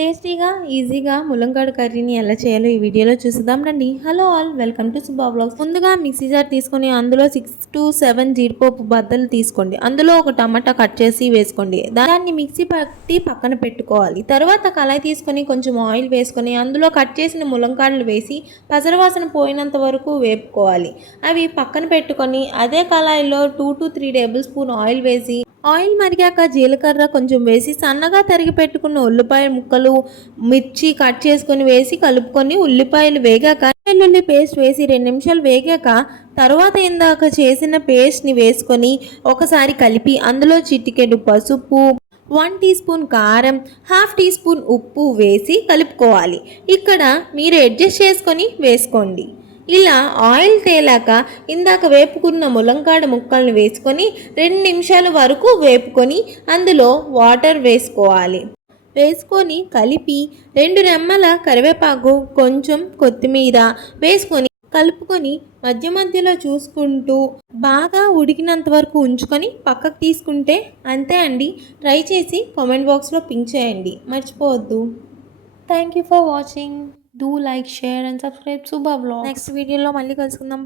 టేస్టీగా ఈజీగా ములంకాడ కర్రీని ఎలా చేయాలో ఈ వీడియోలో చూద్దాం రండి. Hello all, welcome to Subba vlogs. ముందుగా మిక్సీ జార్ తీసుకొని అందులో 6 to 7 జీడిపప్పు బద్దలు తీసుకోండి. అందులో ఒక టమాటా కట్ చేసి వేసుకోండి. దాన్ని మిక్సీ పట్టి పక్కన పెట్టుకోవాలి. తర్వాత కళాయి తీసుకొని కొంచెం ఆయిల్ వేసుకొని అందులో కట్ చేసిన ములంకాడలు వేసి పసరవాసన పోయినంత వరకు వేపుకోవాలి. అవి పక్కన పెట్టుకొని అదే కళాయిలో 2 to 3 టేబుల్ స్పూన్ ఆయిల్ వేసి ఆయిల్ మరిగాక జీలకర్ర కొంచెం వేసి సన్నగా తరిగి పెట్టుకున్న ఉల్లిపాయ ముక్కలు, మిర్చి కట్ చేసుకొని వేసి కలుపుకొని ఉల్లిపాయలు వేగాక వెల్లుల్లి పేస్ట్ వేసి 2 నిమిషాలు వేగాక తర్వాత ఇందాక చేసిన పేస్ట్ని వేసుకొని ఒకసారి కలిపి అందులో చిటికెడు పసుపు, 1 టీ స్పూన్ కారం, హాఫ్ టీ స్పూన్ ఉప్పు వేసి కలుపుకోవాలి. ఇక్కడ మీరు అడ్జస్ట్ చేసుకొని వేసుకోండి. ఇలా ఆయిల్ తేలాక ఇందాక వేపుకున్న ములంకాడ ముక్కల్ని వేసుకొని 2 నిమిషాల వరకు వేపుకొని అందులో వాటర్ వేసుకోవాలి. వేసుకొని కలిపి 2 రెమ్మల కరివేపాకు, కొంచెం కొత్తిమీర వేసుకొని కలుపుకొని మధ్య మధ్యలో చూసుకుంటూ బాగా ఉడికినంత వరకు ఉంచుకొని పక్కకు తీసుకుంటే అంతే అండి. ట్రై చేసి కామెంట్ బాక్స్లో పింక్ చేయండి, మర్చిపోవద్దు. Thank you for watching. Do like, share and subscribe Subba vlogs. Next వీడియోలో మళ్ళీ కలుసుకుందాం.